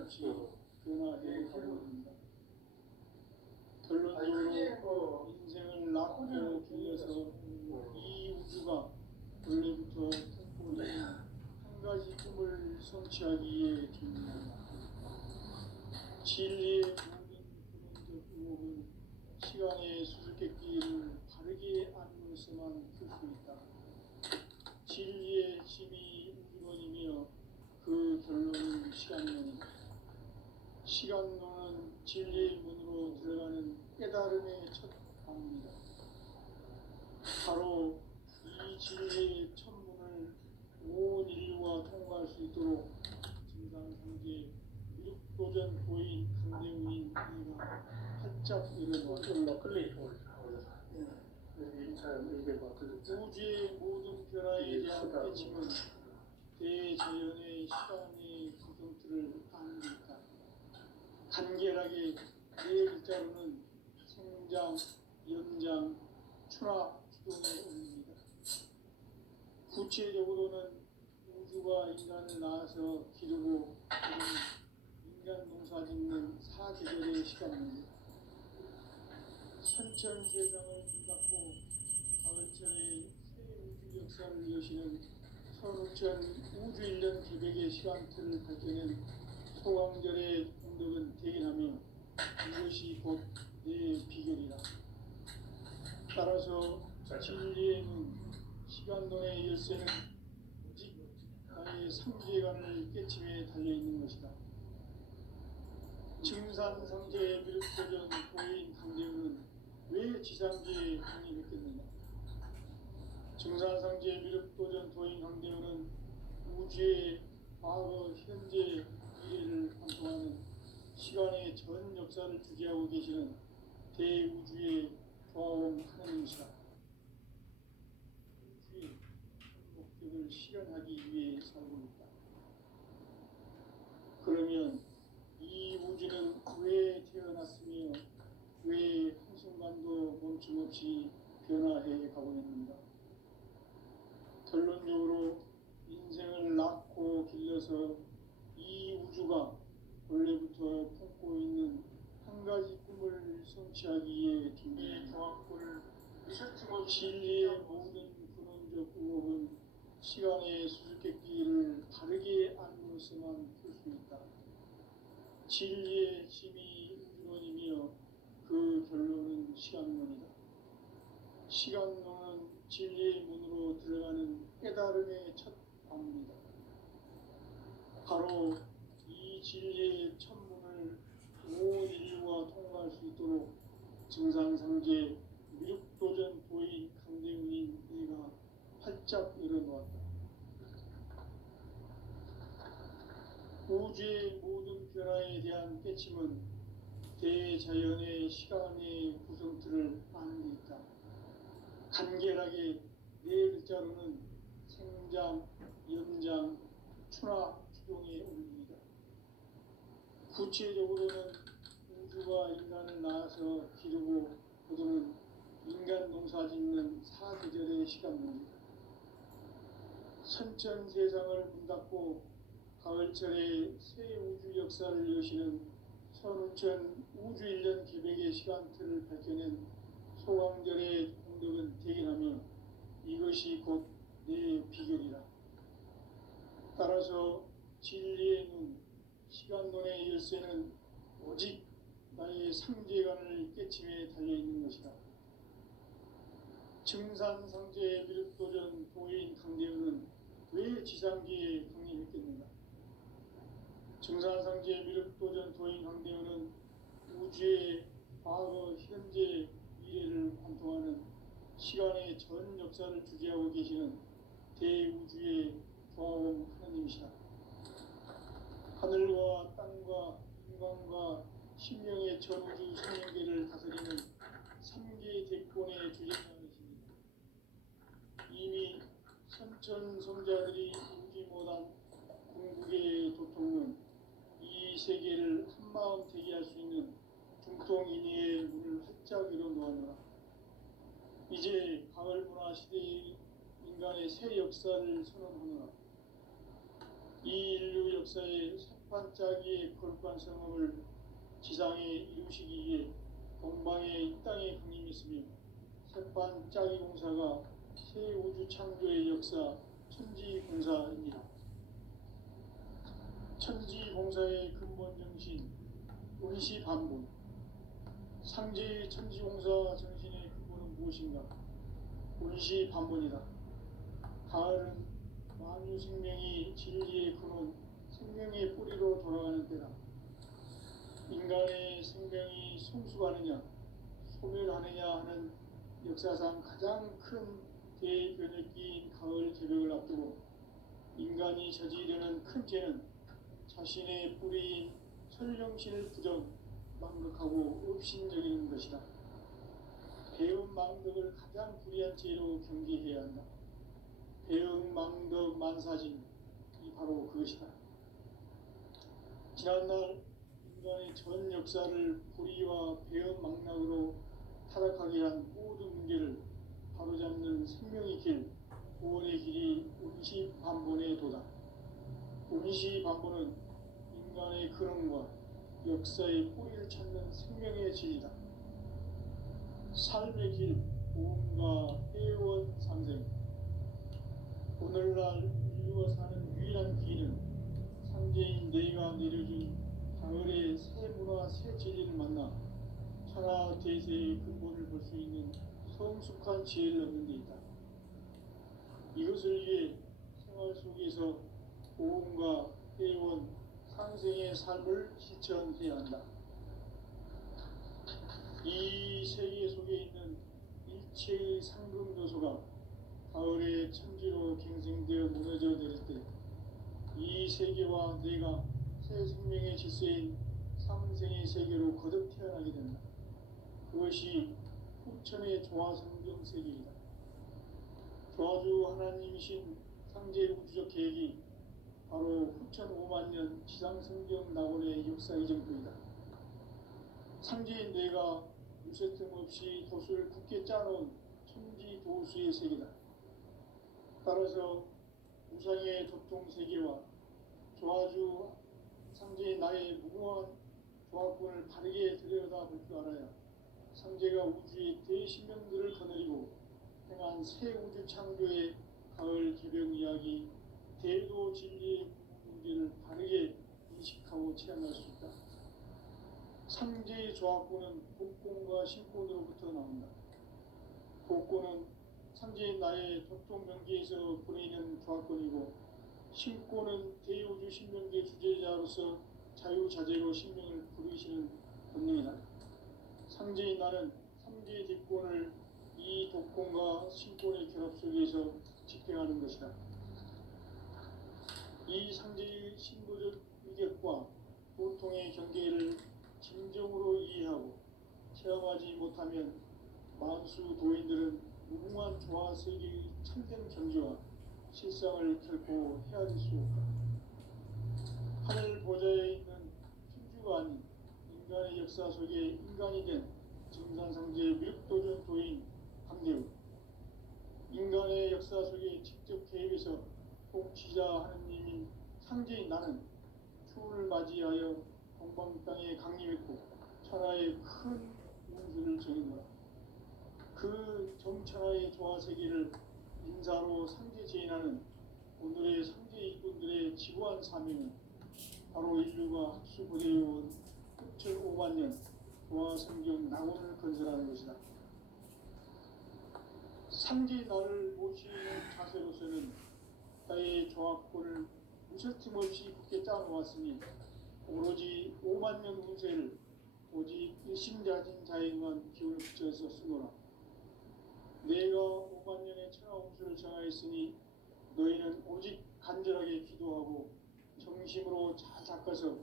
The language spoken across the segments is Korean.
변함없이 변화해 가고 있습니다. 결론적으로 인생을 낳고 길러서 이 우주가 원래부터 품고 있는 한 가지 꿈을 성취하기 위해 존재합니다. 진리의 모든 근원적 의혹은 시간의 수수께끼를 바르게 알므로서만 풀 수 있다. 진리의 힘이 우주론이며 그 결론은 시간론이다. 시간론은 진리의 문으로 들어가는 깨달음의 첫 방문이다. 바로 이 진리의 첫 문을 온 인류가 통과할 수 있도록 증상상제 미륵도전 도인 강대우인 이가 활짝 일어나고 우주의 모든 변화에 대한 깨침은 대자연의 시간의 구성틀을 아는 것이다. 간결하게 네 글자로는 생장, 연장, 추락, 주동에 올립니다. 구체적으로는 우주가 인간을 낳아서 기르고 인간 농사 짓는 사계절의 시간입니다. 천천 세상을 문닫고 가을철에 새 우주 역사를 여시는 선우천 우주 1년 계백의 시간틀을 밝혀낸 소강절의 공덕은 대견하며 이것이 곧 내 비결이다. 따라서 진리의 문, 시간론의 열쇠는 오직 나의 삼계관을 깨침에 달려있는 것이다. 증산상제의 미륵도전 도인 강대우는 왜 지상계에 강림했겠느냐? 증산상제의 미륵도전 도인 강대우는 우주의 과거, 현재, 미래를 관통하는 시간의 전 역사를 주재하고 계시는 대우주의 조화원 하나님이시다. 우주의 목적을 실현하기 위해 살고 있다. 그러면 이 우주는 왜 태어났으며 왜 한순간도 멈춤없이 변화해 가고 있는가? 결론적으로 인생을 낳고 길러서 이 우주가 원래부터 품고 있는 한 가지 꿈을 성취하기 위해 존재합니다. 진리의 모든 근원적 의혹은 시간의 수수께끼를 바르게 알므로서만 풀 수 있다. 진리의 힘이 우주론이며 그 결론은 시간론이다. 시간론은 진리의 문으로 들어가는 깨달음의 첫 방문이다. 바로 이 진리의 첫 문을 온 인류가 통과할 수 있도록 증상상제 미륵도전 도인 강대우인 이가 활짝 열어놓았다. 우주의 모든 변화에 대한 깨침은 대자연의 시간의 구성틀을 아는 데 있다. 간결하게 네 글자로는 생장, 연장, 추락, 주동에 올립니다. 구체적으로는 우주가 인간을 낳아서 기르고 거두는 인간 농사 짓는 사계절의 시간입니다. 선천 세상을 문닫고 가을철에 새 우주 역사를 여시는 선우천 우주 1년 계백의 시간틀을 밝혀낸 소강절의 공덕은 대견하며 이것이 곧 내 비결이다. 따라서 진리의 문, 시간론의 열쇠는 오직 나의 삼계관을 깨침에 달려있는 것이다. 증산상제의 미륵도전 도인 강대우는 왜 지상계에 강림했겠는가? 증산상제의 미륵도전 도인 강대우는 우주의 과거, 현재, 미래를 관통하는 시간의 전 역사를 주재하고 계시는 대우주의 조화원 하나님이시다. 하늘과 땅과 인간과 신명의 전우주 생명계를 다스리는 삼계 대권의 주재자이십니다. 이미 선천성자들이 울지 못한 궁극의 도통은 이 세계를 한마음 되게 할 수 있는 중통인의의 문을 활짝 열어놓았노라. 이제 가을 문화 시대의 인간의 새 역사를 선언하노라. 이 인류 역사의 세판짜기의 거룩한 성업을 지상에 이루시기 위해 동방에 이 땅에 강림했으며 세판짜기 공사가 새 우주 창조의 역사 천지공사입니다. 천지공사의 근본 정신 원시반본. 상제의 천지공사 정신의 근본은 무엇인가? 원시반본이다. 가을은 만유 생명이 진리의 근원, 생명의 뿌리로 돌아가는 때다. 인간의 생명이 성숙하느냐, 소멸하느냐 하는 역사상 가장 큰 대변혁기인 가을 개벽을 앞두고 인간이 저지르는 큰 죄는 자신의 뿌리인 설령신을 부정, 망극하고 업신여기는 것이다. 배은 망덕을 가장 불의한 죄로 경계해야 한다. 배은 망덕 만사진이 바로 그것이다. 지난날 인간의 전 역사를 불의와 배은 망락으로 타락하게 한 모든 문제를 바로잡는 생명의 길, 구원의 길이 원시반본의 도다. 원시반본은 인간의 근원과 역사의 뿌리를 찾는 생명의 진리다. 삶의 길, 보험과 회원 상생. 오늘날 인류가 사는 유일한 길은 상제인 내가 내려준 가을의 새 문화, 새 진리를 만나 천하 대세의 근본을 볼 수 있는 성숙한 지혜를 얻는 데 있다. 이것을 위해 생활 속에서 보험과 회원, 상생의 삶을 실천해야 한다. 이 세계 속에 있는 일체의 상금 요소가 가을의 천지로 갱생되어 무너져 내릴 때 이 세계와 내가 새 생명의 질서인 상생의 세계로 거듭 태어나게 된다. 그것이 후천의 조화성경 세계이다. 조화주 하나님이신 상제 우주적 계획이 바로 후천 5만년 지상성경 낙원의 역사 이정표이다. 상제인 내가 유세틈 없이 도수를 굳게 짜놓은 천지 도수의 세계다. 따라서 우상의 도통 세계와 조화주 상제인 나의 무궁한 조합권을 바르게 들여다볼 줄 알아야 상제가 우주의 대신명들을 거느리고 행한 새 우주 창조의 가을 개벽 이야기, 대도 진리의 문제를 바르게 인식하고 체험할 수 있다. 상제의 조합권은 복권과 신권으로부터 나온다. 복권은 상제인 나의 도통 명계에서 보내는 조합권이고, 신권은 대우주 신명계 주제자로서 자유자재로 신명을 부르시는 본능이다. 상제인 나는 삼계의 뒷권을 이 독권과 신권의 결합 속에서 집행하는 것이다. 이 상제의 신부적 위격과 보통의 경계를 진정으로 이해하고 체험하지 못하면 만수 도인들은 무궁한 조화 세계의 참된 경지와 실상을 결코 헤아릴 수 없다. 하늘 보좌에 있는 천주가 아닌 인간의 역사 속에 인간이 된 정산상제 미륵도전 도인 강대우. 인간의 역사 속에 직접 개입해서 통치자 하느님인 상제인 나는 추운을 맞이하여 동방 땅에 강림했고 천하의 큰 운수를 정했노라. 그 정천하의 조화세계를 인사로 상제 제인하는 오늘의 상제 일꾼들의 지구한 사명은 바로 인류가 합수부대해온 6,500년 조화성경 낙원을 건설하는 것이다. 상제 나를 모시는 자세로서는 나의 조합권을 무설틈 없이 굳게 짜놓았으니 오로지 5만년 운세를 오직 일심자진 자에게만 기운을 붙여서 쓰노라. 내가 5만년의 천하 운수를 정하였으니 너희는 오직 간절하게 기도하고 정심으로 잘 닦아서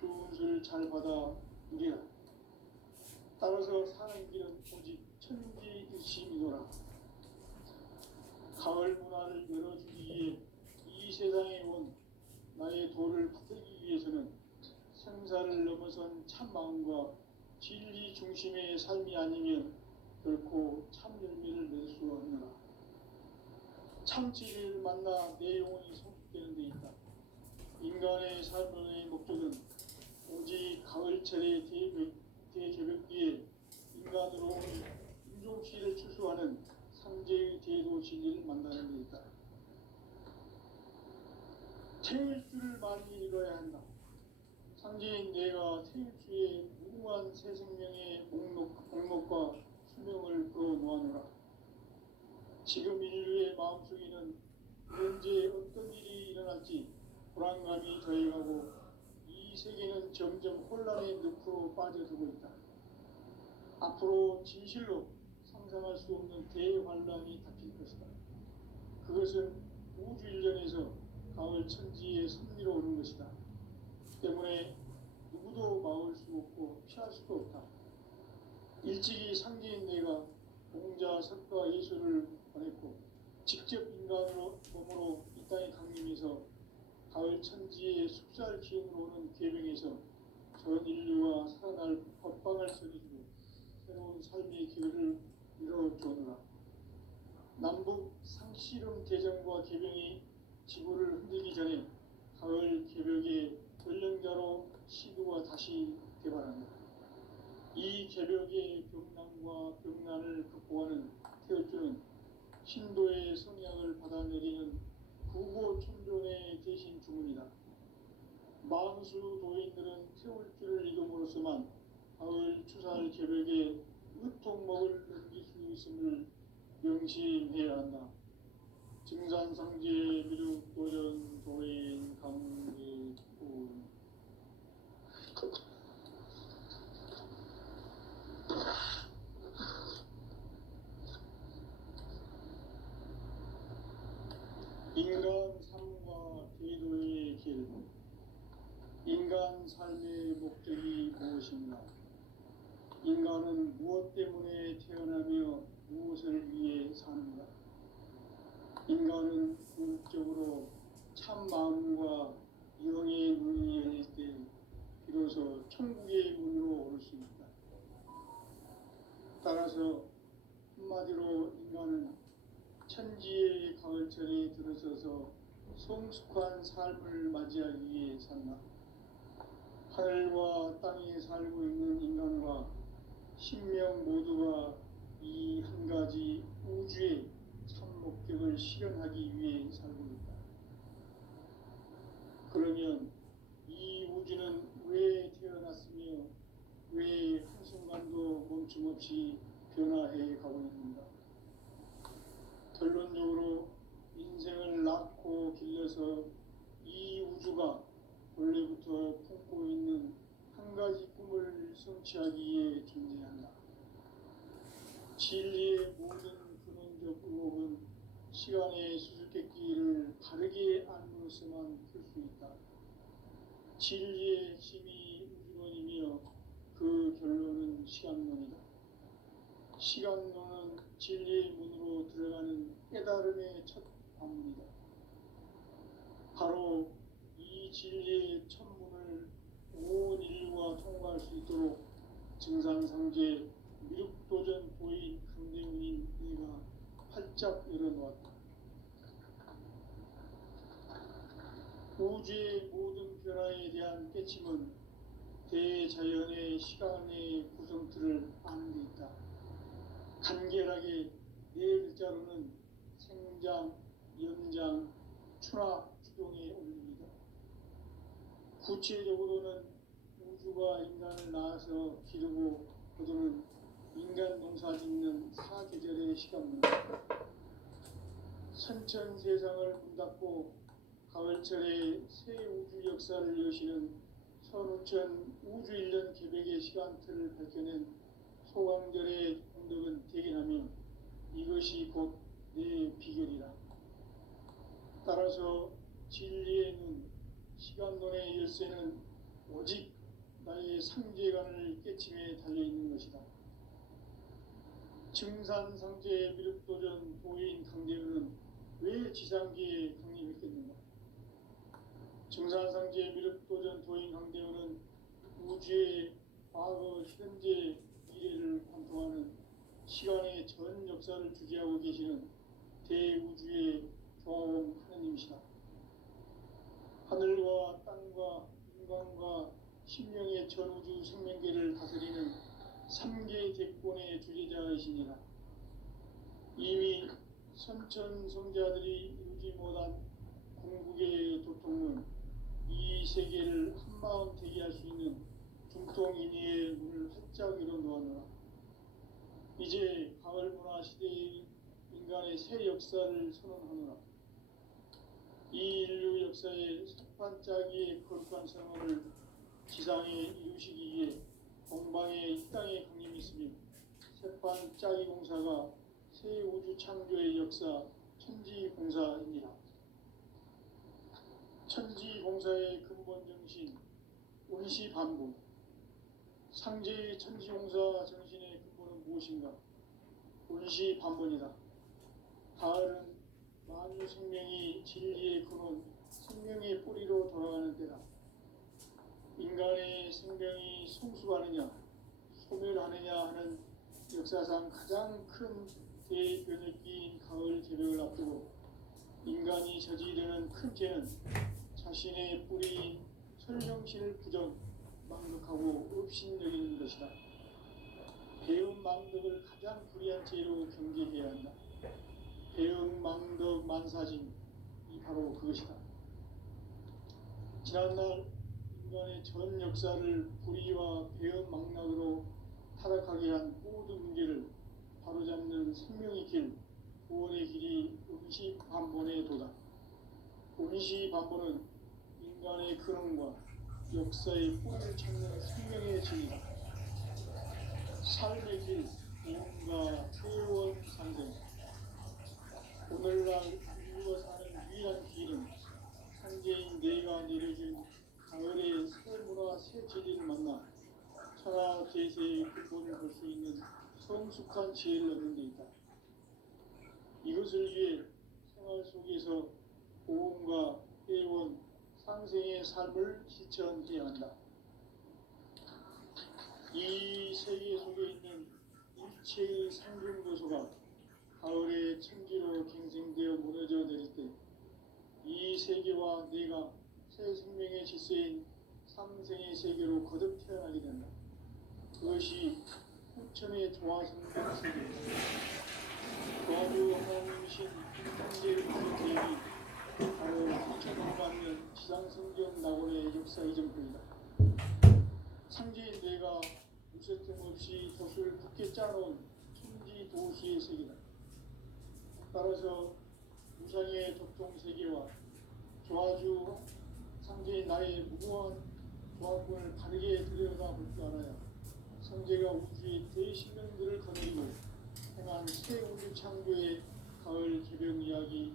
그 운수를 잘 받아 누리라. 따라서 사는 길은 오직 천지일심이노라. 가을 문화를 열어주기 위해 이 세상에 온 나의 도를 받들기 위해서는 생사를 넘어선 참 마음과 진리 중심의 삶이 아니면 결코 참 열매를 맺을 수 없느라. 참 진리를 만나 내 영혼이 성숙되는 데 있다. 인간의 삶의 목적 가을철의 대개벽기에 인간으로 인종시를 추수하는 상제의 대도 진리를 만나는 데 있다. 태울 줄을 많이 읽어야 한다. 상제인 내가 태울 주의 무궁한 새 생명의 목록과 수명을 그어 놓아노라. 지금 인류의 마음속에는 언제 어떤 일이 일어날지 불안감이 더해가고 이 세계는 점점 혼란의 늪으로 빠져들고 있다. 앞으로 진실로 상상할 수 없는 대환란이 닥칠 것이다. 그것은 우주 일련에서 가을 천지의 섭리로 오는 것이다. 때문에 누구도 막을 수 없고 피할 수도 없다. 일찍이 상제인 내가 공자, 석가, 예수를 보냈고 직접 인간으로 몸으로 이 땅에 강림해서 가을 천지의 숲살 기운으로 오는 계명에서 전 인류가 살아날 법방을 써주고 새로운 삶의 기회를 이뤄주노라. 남북 상씨름 대전과 계명이 지구를 흔들기 전에 가을 개벽의 전령자로 시도가 다시 개발한다. 이 개벽의 병난과 병난을 극복하는 태어주는 신도의 성향을 받아내리는 구보 천존의 대신 주문이다. 만수 도인들은 태울 줄을 이름으로서만 가을 추살 개벽의 의통목을 넘길 수 있음을 명심해야 한다. 증산상제 미륵 도전 도인 강계군 인간 삶과 제도의 길. 인간 삶의 목적이 무엇인가? 인간은 무엇 때문에 태어나며 무엇을 위해 사는가? 인간은 궁극적으로 참 마음과 영의 문이 열릴 때 비로소 천국의 문으로 오를 수 있다. 따라서 한마디로 인간은 천지의 가을철에 들어서서 성숙한 삶을 맞이하기 위해 산다. 하늘과 땅에 살고 있는 인간과 신명 모두가 이 한 가지 우주의 참 목적을 실현하기 위해 살고 있다. 그러면 이 우주는 왜 태어났으며 왜 한순간도 멈춤없이 변화해 가고 있는가? 결론적으로 인생을 낳고 길러서 이 우주가 원래부터 품고 있는 한 가지 꿈을 성취하기 위해 존재한다. 진리의 모든 근원적 의혹은 시간의 수수께끼를 바르게 안으로서만 풀 수 있다. 진리의 핵심이 우주론이며 그 결론은 시간론이다. 시간론은 진리의 문으로 들어가는 깨달음의 첫 관문이다. 바로 이 진리의 첫 문을 온 인류가 통과할 수 있도록 증산상제 미륵도전 도인 강대훈인 네가 활짝 열어놓았다. 우주의 모든 변화에 대한 깨침은 대자연의 시간의 구성틀을 아는 데 있다. 간결하게 네 글자로는 생장, 연장, 추락, 주동에 올립니다. 구체적으로는 우주가 인간을 낳아서 기르고 거두는 인간 농사 짓는 사계절의 시간입니다. 선천 세상을 문 닫고 가을철에 새 우주 역사를 여시는 선우천 우주 일년 개벽의 시간틀을 밝혀낸 소강절의 공덕은 대견하며 이것이 곧 내 비결이라. 따라서 진리의 눈, 시간론의 열쇠는 오직 나의 상제관을 깨침에 달려있는 것이다. 증산상제 미륵도전 도인 강대훈은 왜 지상계에 강림했겠는가? 증산상제 미륵도전 도인 강대훈은 우주의 과거, 현재, 미래를 관통하는 시간의 전 역사를 주재하고 계시는 대우주의 경험 하느님이시다. 하늘과 땅과 인간과 신명의 전우주 생명계를 다스리는 3개 대권의 주제자이시니라. 이미 선천성자들이 이루지 못한 궁극의 도통은 이 세계를 한마음 되게 할 수 있는 중통인의의 문을 활짝 열어놓았노라. 이제 가을 문화 시대의 인간의 새 역사를 선언하노라. 이 인류 역사의 석판짜기의 거룩한 선언을 지상에 이루시기 위해 동방의 이 땅에 강림했으며 석판짜기 공사가 새 우주 창조의 역사 천지공사입니다. 천지공사의 근본 정신 운시반복. 상제의 천지공사 정신의 근본은 무엇인가? 운시반복이다. 가을은 만유 생명이 진리의 근원, 생명의 뿌리로 돌아가는 때다. 인간의 생명이 성숙하느냐, 소멸하느냐 하는 역사상 가장 큰 대변혁기인 가을 개벽을 앞두고 인간이 저지르는 큰 죄는 자신의 뿌리인 설명신을 부정, 망덕하고 업신여기는 것이다. 배움 망덕을 가장 불의한 죄로 경계해야 한다. 배움 망덕 만사진이 바로 그것이다. 지난날 인간의 전 역사를 불의와 배움 망락으로 타락하게 한 모든 문제를 바로잡는 생명의 길, 구원의 길이 운시반본의 도다. 운시반본은 인간의 근원과 역사의 뿌리를 찾는 생명의 진리다. 삶의 길, 구원과 회원 상생. 오늘날 인류가 사는 유일한 길은 상제인 내가 내려준 가을의 새 문화 새 진리를 만나 천하 대세의 근본을 볼 수 있는 성숙한 지혜를 얻는 데 있다. 이것을 위해 생활 속에서 보험과 회원, 상생의 삶을 실천해야 한다. 이 세계 속에 있는 일체의 상중 요소가 가을의 천지로 갱생되어 무너져 내릴 때 이 세계와 내가 새 생명의 질서인 상생의 세계로 거듭 태어나게 된다. 그것이 후천의 조화성경 세계입니다. 조화주 하나님이신 현재의 계획이 바로 2000만 년 지상성경 낙원의 역사 이전입니다. 상제인 뇌가 무쇠 틈 없이 돛을 굳게 짜놓은 천지 도시의 세계다. 따라서 우상의 독종 세계와 조화주 상제인 나의 무궁한 조합권을 바르게 들여다볼 줄 알아야 성제가 우주의 대신명들을 거느리고 행한 새 우주 창조의 가을 개벽 이야기,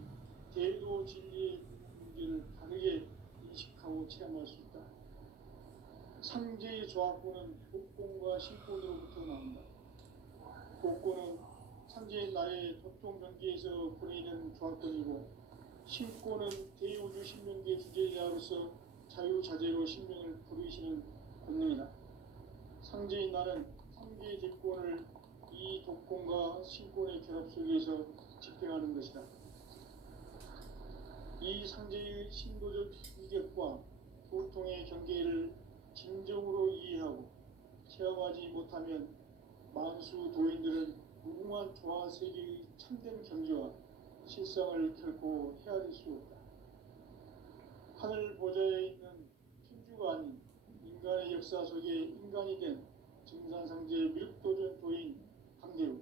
대도 진리의 문제를 바르게 인식하고 체험할 수 있다. 상제의 조합권은 복권과 신권으로부터 나온다. 복권은 상제인 나의 독종 경계에서 보내는 조합권이고, 신권은 대우주 신명계 주제자로서 자유자재로 신명을 부르시는 권능이다. 상제인 나는 3개의 대권을 이 독권과 신권의 결합 속에서 집행하는 것이다. 이 상제의 신도적 위격과 보통의 경계를 진정으로 이해하고 체험하지 못하면 만수 도인들은 무궁한 조화 세계의 참된 경지와 실상을 결코 헤아릴 수 없다. 하늘 보좌에 있는 천주가 아닌 인간의 역사 속에 인간이 된 증산상제 밀도전 도인 강대우,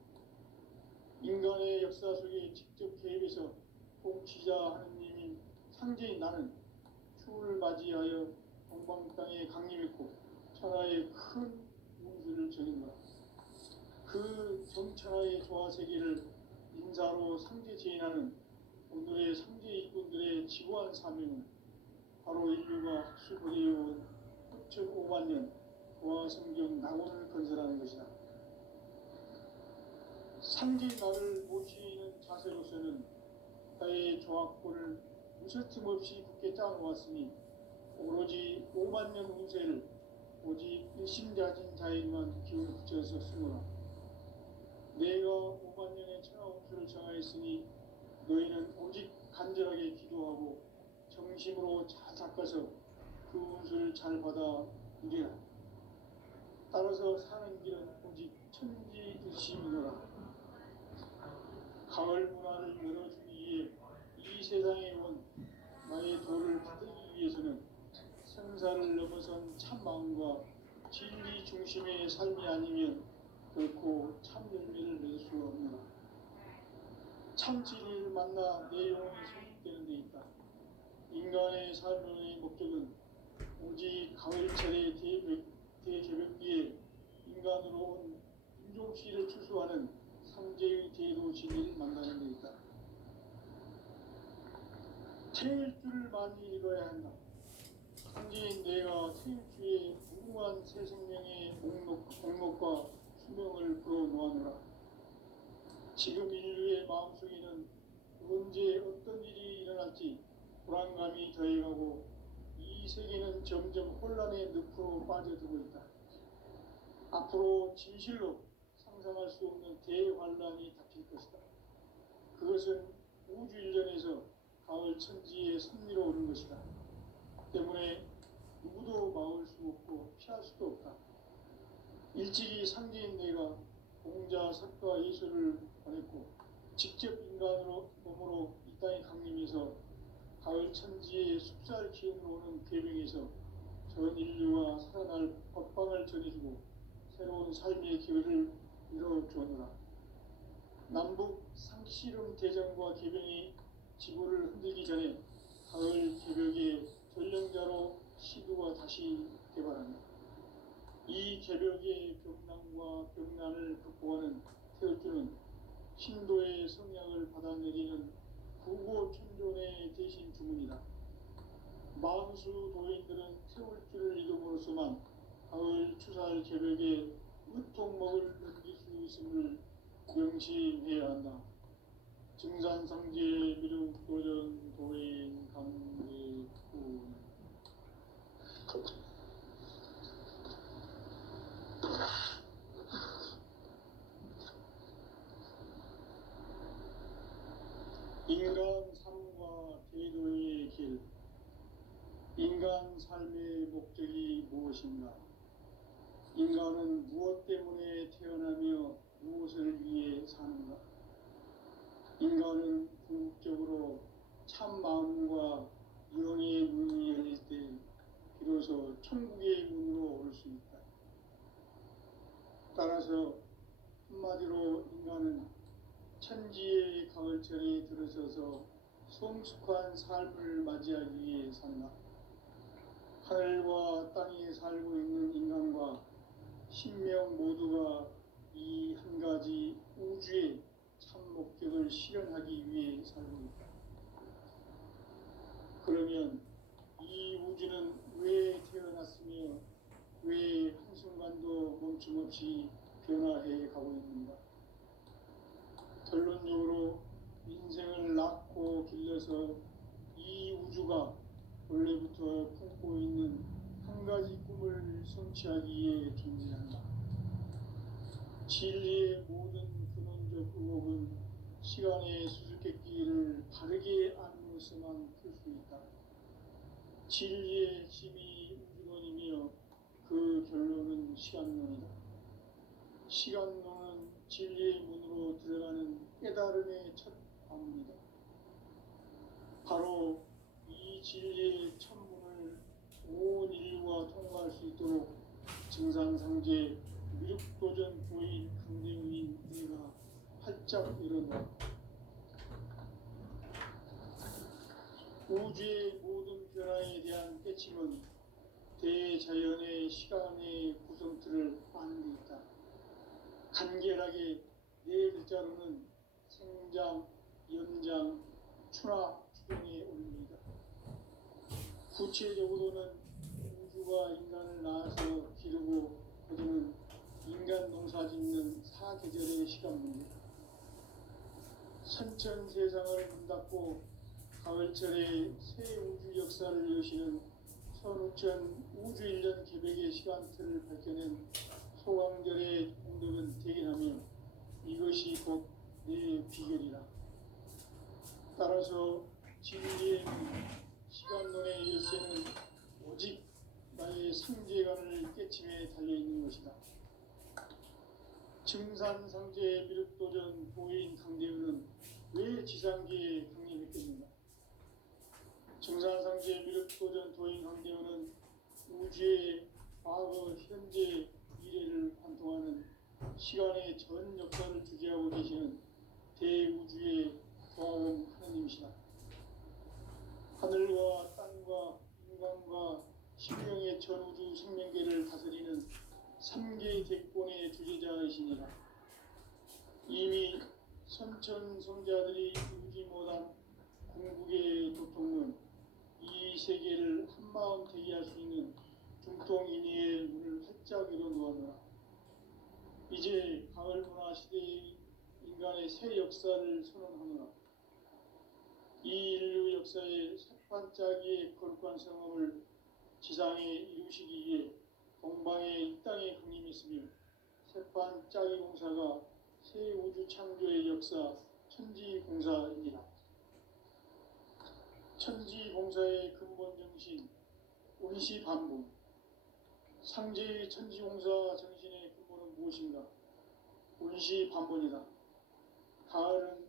인간의 역사 속에 직접 개입해서 통치자 하느님인 상제인 나는 추을 맞이하여 동방 땅에 강림했고 천하의 큰 운수를 정했노라. 그 정천하의 조화 세계를 인사로 상제 제인하는 오늘의 상제 일꾼들의 지구한 사명은 바로 인류가 학수고대해온 9,500만 년 조화성경 낙원을 건설하는 것이다. 상제인 나를 모시는 자세로서는 나의 조합권을 무쇠틈 없이 굳게 짜놓았으니 오로지 5만 년 운세를 오직 일심자진 자에게만 기운을 붙여서 쓰노라. 내가 5만 년의 천하 운수를 정하였으니 너희는 오직 간절하게 기도하고 정심으로 잘 닦아서 그 운수를 잘 받아 이래라. 따라서 사는 길은 오직 천지일심이노라. 가을 문화를 열어주기 위해 이 세상에 온 나의 도를 받들기 위해서는 생사를 넘어선 참마음과 진리 중심의 삶이 아니면 결코 참 열매를 맺을 수 없노라. 참 진리를 만나 내 영혼이 성립되는 데 있다. 인간의 삶의 목적은 오직 가을철의 대개벽기에 인간으로 온 인종씨를 추수하는 상제의 대도 진리를 만나는 데 있다. 태일 줄을 많이 읽어야 한다. 상제인 내가 태일주의 무궁한 새 생명의 목록과 수명을 불어놓아노라. 지금 인류의 마음속에는 언제 어떤 일이 일어날지 불안감이 더해가고 이 세계는 점점 혼란의 늪으로 빠져들고 있다. 앞으로 진실로 상상할 수 없는 대환란이 닥칠 것이다. 그것은 우주 일련에서 가을 천지의 섭리로 오는 것이다. 때문에 누구도 막을 수 없고 피할 수도 없다. 일찍이 상제인 내가 공자, 석가, 예수를 보냈고 직접 인간으로 몸으로 이 땅에 강림해서 가을 천지의 숲살 기운으로 오는 궤명에서 전 인류가 살아날 법방을 전해주고 새로운 삶의 기회를 이뤄주었노라. 남북 상씨름 대전과 개병이 지구를 흔들기 전에 가을 개벽의 전령자로 시도가 다시 개발한다. 이 개벽의 벽난과 벽난을 극복하는 태울주는 신도의 성약을 받아내리는 구고천존의 대신 주문이다. 만수 도인들은 태울주를 이름으로서만 가을 추살 개벽의 으통목을 넘길 수 있음을 명심해야 한다. 증산상제 미륵도전 도인 강대군 인간 삶과 대도의 길. 인간 삶의 목적이 무엇인가? 인간은 무엇 때문에 태어나며 무엇을 위해 사는가? 인간은 궁극적으로 참 마음과 영의 문이 열릴 때 비로소 천국의 문으로 올 수 있다. 따라서 한마디로 인간은 천지의 가을철에 들어서서 성숙한 삶을 맞이하기 위해 산다. 하늘과 땅에 살고 있는 인간과 신명 모두가 이 한 가지 우주의 참 목적을 실현하기 위해 살고 있다. 그러면 이 우주는 왜 태어났으며 왜 한순간도 멈춤없이 변화해 가고 있는가? 결론적으로 인생을 낳고 길러서 이 우주가 원래부터 품고 있는 한 가지 꿈을 성취하기 위해 존재한다. 진리의 모든 근원적 의혹은 시간의 수수께끼를 바르게 안으로서만 풀 수 있다. 진리의 핵심이 우주론이며 그 결론은 시간론이다. 시간론은 진리의 문으로 들어가는 깨달음의 첫 관문이다. 바로 이 진리의 천문을 온 인류가 통과할 수 있도록 증산상제 미륵도전 도인 강대우인 내가 활짝 열어놓아. 우주의 모든 변화에 대한 깨침은 대자연의 시간의 구성틀을 아는 데 있다. 간결하게 네 글자로는 생장, 연장, 추나, 추동의 원리이다. 구체적으로는 우주가 인간을 낳아서 기르고 거두는 인간 농사 짓는 사계절의 시간 문제다. 선천 세상을 문 닫고 가을철에 새 우주 역사를 여시는 선우천 우주 1년 개벽의 시간틀을 밝혀낸 소강절의 공덕은 대견하며 이것이 곧 내 비결이라. 따라서 진리의 시간론의 열쇠는 오직 나의 상제관을 안에 달려있는 것이다. 증산상제 미륵도전 도인 강대우는 왜 지상기에 강림했겠는가? 증산상제 미륵도전 도인 강대우는 우주의 과거, 현재, 미래를 관통하는 시간의 전 역사를 주재하고 계시는 대우주의 조화원 하느님이시다. 하늘과 땅과 인간과 신명의 전우주 생명계를 다스리는 3개 대권의 주재자이시니라. 이미 선천성자들이 이루지 못한 궁극의 도통은 이 세계를 한마음 되게 할 수 있는 중통인의의 문을 활짝 열어놓았노라. 이제 가을문화 시대의 인간의 새 역사를 선언하노라. 이 인류 역사의 색반짝이의 거룩한 성함을 지상에 이루시기 위해 동방의 이 땅에 강림했으며 색반짝이 공사가 새 우주 창조의 역사 천지공사입니다. 천지공사의 근본 정신 운시반복. 상제의 천지공사 정신의 근본은 무엇인가? 운시반복이다. 가을은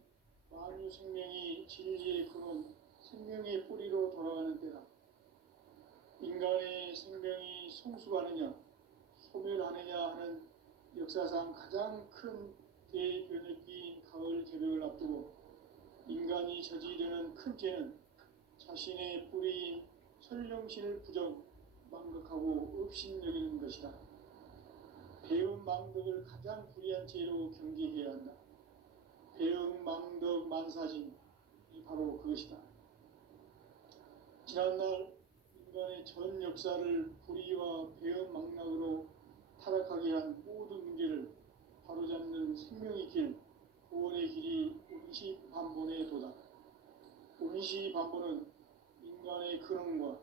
만유 생명이 진리의 근원, 생명의 뿌리로 돌아가는 때다. 인간의 생명이 성숙하느냐, 소멸하느냐 하는 역사상 가장 큰 대변혁기인 가을 개벽을 앞두고 인간이 저지르는 큰 죄는 자신의 뿌리인 설령신을 부정, 망각하고 업신여기는 것이다. 배움 망덕을 가장 불의한 죄로 경계해야 한다. 배움 망덕 만사진이 바로 그것이다. 지난날 인간의 전 역사를 불의와 배움 망락으로 타락하게 한 모든 문제를 바로잡는 생명의 길, 구원의 길이 운시반본의 도다. 운시반본은 인간의 근원과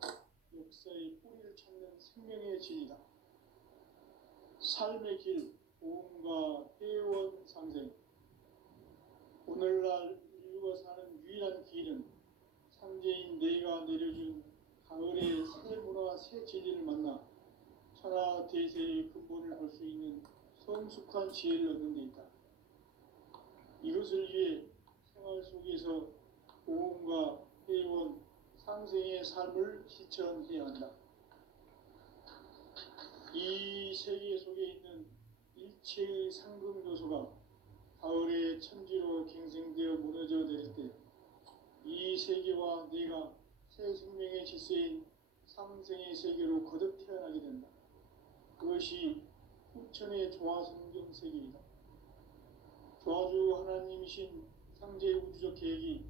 역사의 뿌리를 찾는 생명의 진이다. 삶의 길, 보험과 회원 상생. 오늘날 인류가 사는 유일한 길은 상제인 내가 내려준 가을의 새 문화, 새 진리를 만나 천하 대세의 근본을 볼 수 있는 성숙한 지혜를 얻는 데 있다. 이것을 위해 생활 속에서 보험과 회원, 상생의 삶을 실천해야 한다. 이 세계 속에 있는 일체의 상금 요소가 가을의 천지로 갱생되어 무너져 내릴 때 이 세계와 내가 새 생명의 질서인 상생의 세계로 거듭 태어나게 된다. 그것이 후천의 조화성경 세계이다. 조화주 하나님이신 상제 우주적 계획이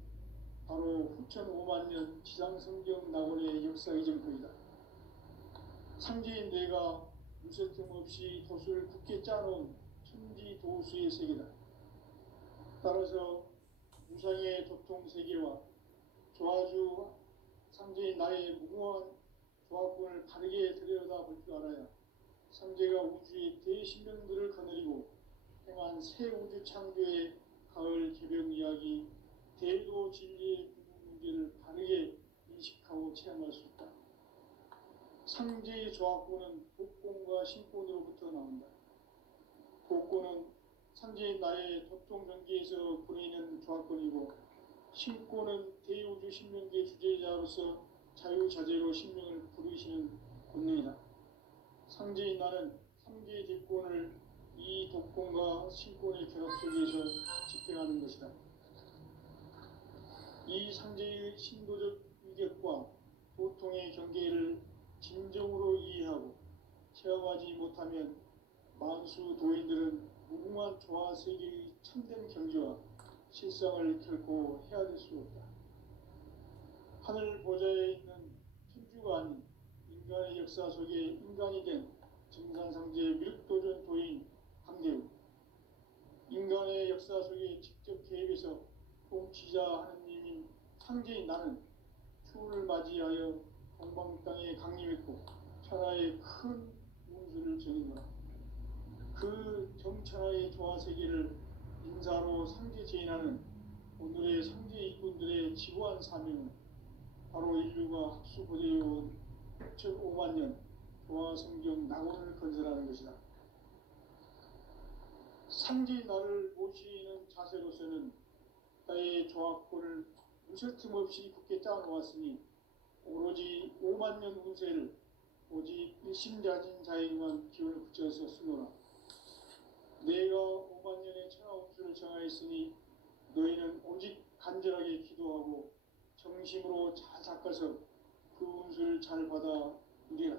바로 후천 5만년 지상성경 낙원의 역사의 점포이다. 상제인 내가 무쇠틈 없이 돛을 굳게 짜놓은 천지도수의 세계다. 따라서 무상의 도통 세계와 조화주 상제인 나의 무궁한 조화권을 바르게 들여다볼 줄 알아야 상제가 우주의 대신명들을 거느리고 행한 새 우주 창조의 가을 개벽 이야기, 대도 진리의 궁극 문제를 바르게 인식하고 체험할 수 있다. 상제의 조화권은 독권과 신권으로부터 나온다. 독권은 상제인 나의 도통 경계에서 보내는 조화권이고, 신권은 대우주 신명계 주제자로서 자유자재로 신명을 부르시는 권능이다. 상제인 나는 3개의 대권을 이 독권과 신권의 결합 속에서 집행하는 것이다. 이 상제의 신도적 위격과 도통의 경계를 진정으로 이해하고 체험하지 못하면 만수 도인들은 무궁한 조화 세계의 참된 경지와 실상을 결코 헤아릴 수 없다. 하늘 보좌에 있는 천주가 아닌 인간의 역사 속에 인간이 된 증산상제 미륵도전 도인 강대우. 인간의 역사 속에 직접 개입해서 통치자 하느님인 상제인 나는 추운을 맞이하여 동방 땅에 강림했고 천하의 큰 운수를 전인노라. 그 정천하의 조화세계를 인사로 상제 제인하는 오늘의 상제 일꾼들의 지고한 사명은 바로 인류가 학수고대해온 6,500만 년 조화성경 낙원을 건설하는 것이다. 상지 나를 모시는 자세로서는 나의 조합권을 무쇠 틈 없이 굳게 짜놓았으니 오로지 5만 년 운세를 오직 일심자진 자에게만 기운을 붙여서 쓰노라. 내가 5만 년의 천하 운수를 정하였으니 너희는 오직 간절하게 기도하고 정심으로 잘 닦아서 그 운수를 잘 받아 누리라.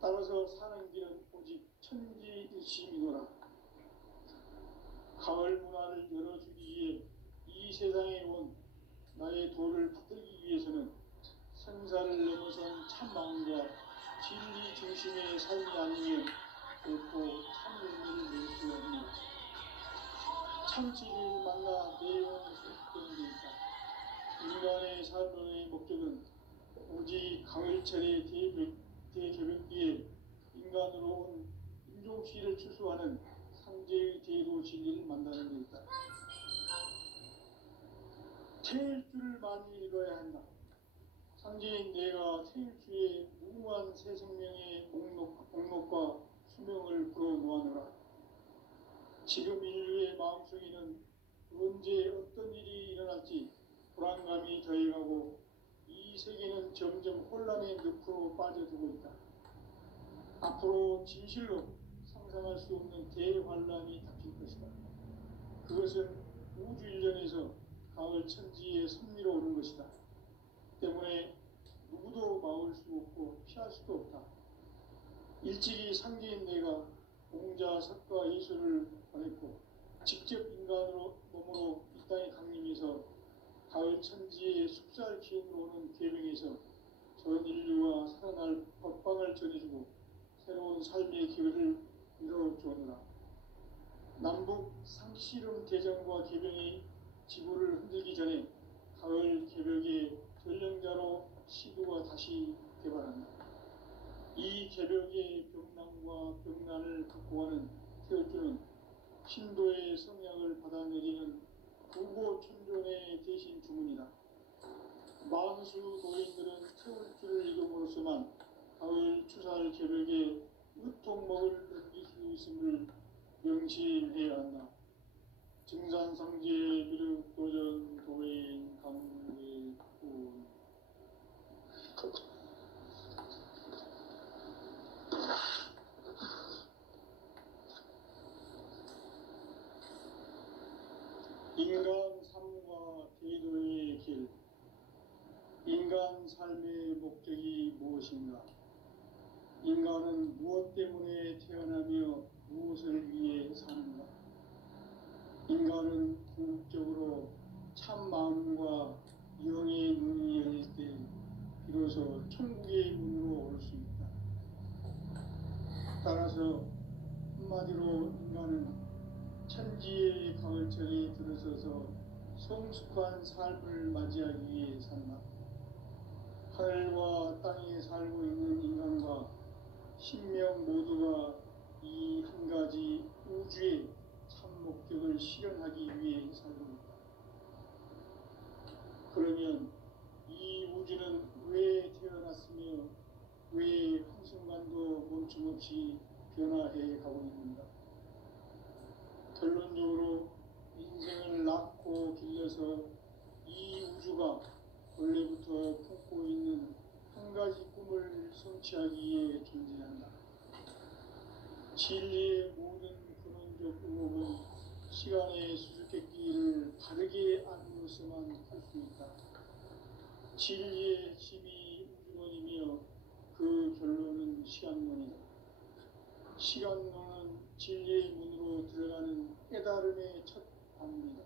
따라서 사는 길은 오직 천지일심이노라. 가을 문화를 열어주기 위해 이 세상에 온 나의 도를 받들기 위해서는 생사를 넘어선 참마음과 진리 중심의 삶이 아니면 결코 참 의미를 낼 수 없는 참진리를 만나 내 영혼을 소식되는 데 있다. 인간의 삶의 목적은 오직 가을철의 대개벽기에 인간으로 온 인종시를 추수하는 상제의 대도 진리를 만나는 데 있다. 태일 줄을 많이 읽어야 한다. 상제인 내가 태일주의 무궁한 새 생명의 목록과 수명을 불어놓아노라. 지금 인류의 마음속에는 언제 어떤 일이 일어날지 불안감이 더해가고 이 세계는 점점 혼란의 늪으로 빠져들고 있다. 앞으로 진실로 상상할 수 없는 대환란이 닥칠 것이다. 그것은 우주 일전에서 가을 천지의 섭리로 오는 것이다. 때문에 누구도 막을 수 없고 피할 수도 없다. 일찍이 상제인 내가 공자, 석가, 예수를 보냈고 직접 인간으로 몸으로 이 땅에 강림해서 가을 천지의 숲살 기운으로 오는 계명에서 전 인류와 살아날 법방을 전해주고 새로운 삶의 기회를 이뤄주었노라. 남북 상씨름 대전과 개병이 지구를 흔들기 전에 가을 개벽의 전령자로 시도가 다시 개발한다. 이 개벽의 병난과 병난을 극복하는 태울주는 신도의 성약을 받아내리는 부고 천존의 대신 주문이다. 만수 도인들은 태울주를 이름으로서만 가을 추살 개벽에 으통먹을 넘길 수 있음을 명심해야 한다. 증산상제 미륵도전 도인 강대군 인간 삶과 대도의 길. 인간 삶의 목적이 무엇인가? 인간은 무엇 때문에 태어나며 무엇을 위해 사는가? 인간은 궁극적으로 참 마음과 영의 문이 열릴 때 비로소 천국의 문으로 올 수 있다. 따라서 한마디로 인간은 천지의 가을철이 들어서서 성숙한 삶을 맞이하기 위해 산다. 하늘과 땅에 살고 있는 인간과 신명 모두가 이 한 가지 우주의 참 목적을 실현하기 위해 살고 있다. 그러면 이 우주는 왜 태어났으며 왜 한순간도 멈춤없이 변화해 가고 있는가? 결론적으로 인생을 낳고 길러서 이 우주가 원래부터 품고 있는 한 가지 꿈을 성취하기 위해 존재한다. 진리의 모든 근원적 의혹은 시간의 수수께끼를 바르게 안으로서만 풀 수 있다. 진리의 핵심이 우주론이며 그 결론은 시간론이다. 시간론은 진리의 문으로 들어가는 깨달음의 첫 방문이다.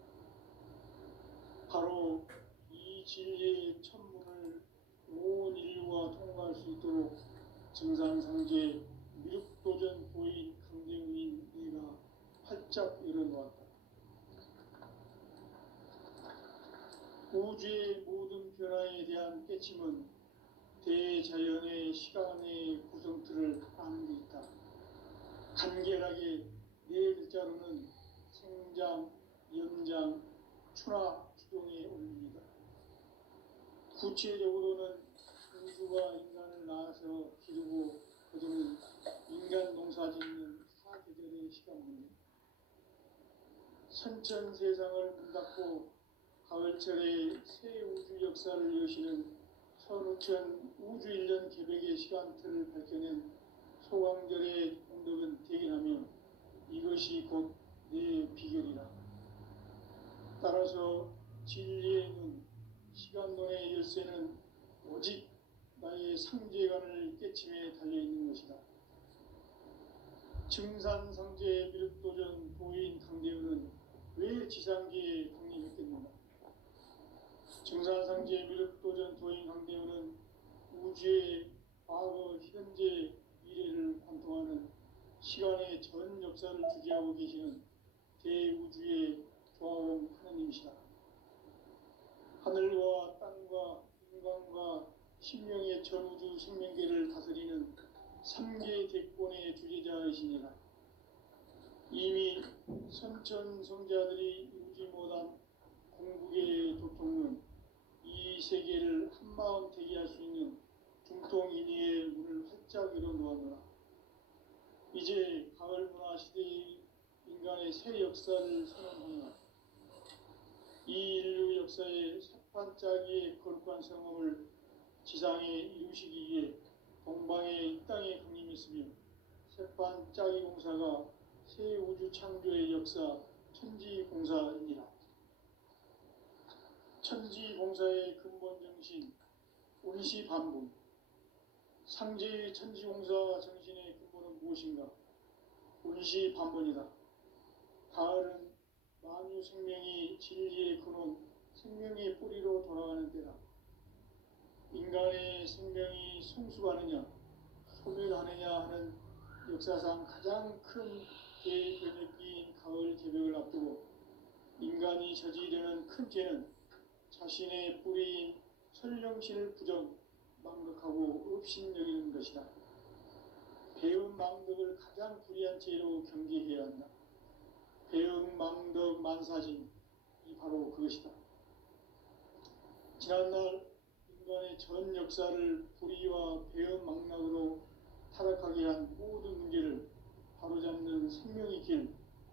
바로 이 진리의 첫 문을 온 인류가 통과할 수 있도록 증산상제 미륵도전 도인 강대훈인 네가 활짝 열어놓았다. 우주의 모든 변화에 대한 깨침은 대자연의 시간의 구성틀을 아는 데 있다. 간결하게 네 글자로는 생장, 연장, 추나 추동의 원리이다. 구체적으로는 우주가 인간을 낳아서 기르고 선천 세상을 문 닫고 가을철에 새 우주 역사를 여시는 선우천 우주일년 개백의 시간틀을 밝혀낸 소강절의 공덕은 대견하며 이것이 곧 내 비결이라. 따라서 진리의 눈, 시간론의 열쇠는 오직 나의 상제관을 깨침에 달려있는 것이다. 증산상제 미륵도전 도인 강대우는 왜 지상계에 강림했겠는가? 증산상제 미륵도전 도인 강대우는 우주의 과거, 현재, 미래를 관통하는 시간의 전 역사를 주재하고 계시는 대우주의 조화원 하느님이시다. 하늘과 땅과 인간과 신명의 전우주 생명계를 다스리는 삼계 대권의 주재자이시니라. 이미 선천성자들이 이루지 못한 공국의 도통은 이 세계를 한마음 되게 할 수 있는 중통인의의 문을 활짝 열어놓았노라. 이제 가을 문화 시대의 인간의 새 역사를 선언하노라. 이 인류 역사의 삽판짜기의 거룩한 성험을 지상에 이루시기 위해 동방의 이 땅에 강림했으며 삽판짜기 공사가 새 우주 창조의 역사 천지공사이니라. 천지공사의 근본 정신 운시반분. 상제의 천지공사 정신의 근본은 무엇인가? 운시반분이다. 가을은 만유 생명이 진리의 근원, 생명의 뿌리로 돌아가는 때다. 인간의 생명이 성숙하느냐, 소멸하느냐 하는 역사상 가장 큰 대변혁기인 가을 개벽을 앞두고 인간이 저지르는 큰 죄는 자신의 뿌리인 설령신을 부정, 망덕하고 업신여기는 것이다. 배운 망덕을 가장 불의한 죄로 경계해야 한다. 배운 망덕 만사진이 바로 그것이다. 지난날 인간의 전 역사를 불의와 배운 망락으로 타락하게 한 모든 문제를 바로잡는 생명의 길,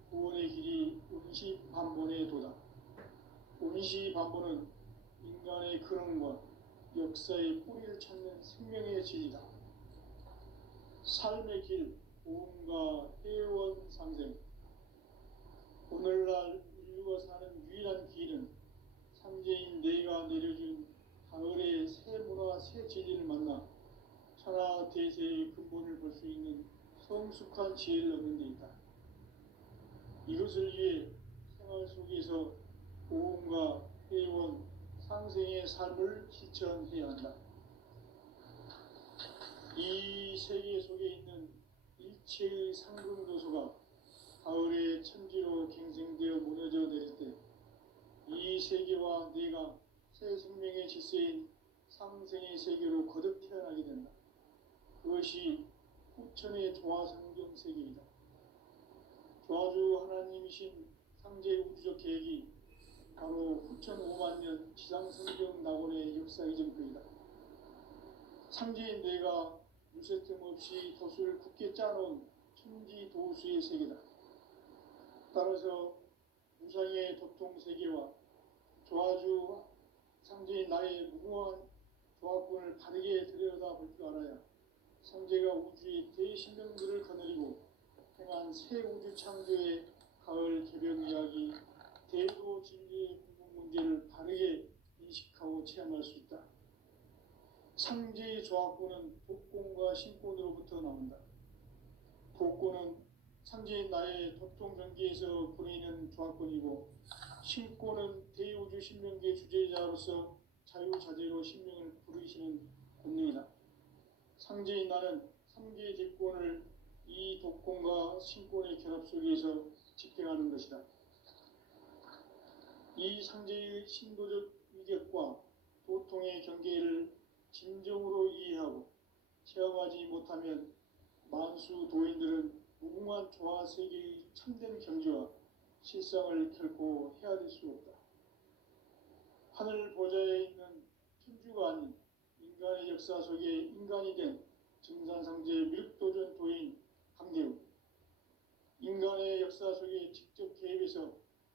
구원의 길이 운시반본의 도다. 운시반본은 인간의 근원과 역사의 뿌리를 찾는 생명의 진리다. 삶의 길, 보험과 회원 상생. 오늘날 인류가 사는 유일한 길은 삼재인 내가 내려준 가을의 새 문화, 새 진리를 만나 천하 대세의 근본을 볼 수 있는 성숙한 지혜를 얻는 데 있다. 이것을 위해 생활 속에서 보험과 회원, 상생의 삶을 실천해야 한다. 이 세계 속에 있는 일체의 상승도소가 가을의 천지로 갱생되어 무너져 내릴 때 이 세계와 내가 새 생명의 질서인 상생의 세계로 거듭 태어나게 된다. 그것이 후천의 조화성경 세계이다. 조화주 하나님이신 상제 우주적 계획이 바로 후천 5만년 지상성경 낙원의 역사 이전표이다. 상제인 내가 물새틈 없이 돛을 굳게 짜놓은 천지도수의 세계다. 따라서 무상의 도통 세계와 조화주 상제인 나의 무궁한 조합권을 바르게 들여다볼 줄 알아야 상제가 우주의 대신명들을 거느리고 행한 새 우주 창조의 가을 개벽 이야기, 대도 진리의 궁극 문제를 바르게 인식하고 체험할 수 있다. 상제의 조합권은 독권과 신권으로부터 나온다. 독권은 상제인 나의 도통 경계에서 보내는 조합권이고, 신권은 대우주 신명계 주제자로서 자유자재로 신명을 부르시는 권능이다. 상제인 나는 삼계 대권을 이 독권과 신권의 결합 속에서 집행하는 것이다. 이 상제의 신도적 위격과 도통의 경계를 진정으로 이해하고 체험하지 못하면 만수 도인들은 무궁한 조화 세계의 참된 경지와 실상을 결코 헤아릴 수 없다. 하늘 보좌에 있는 천주가 아닌 인간의 역사 속에 인간이 된 증산상제 미륵도전 도인 강대우, 인간의 역사 속에 직접 개입해서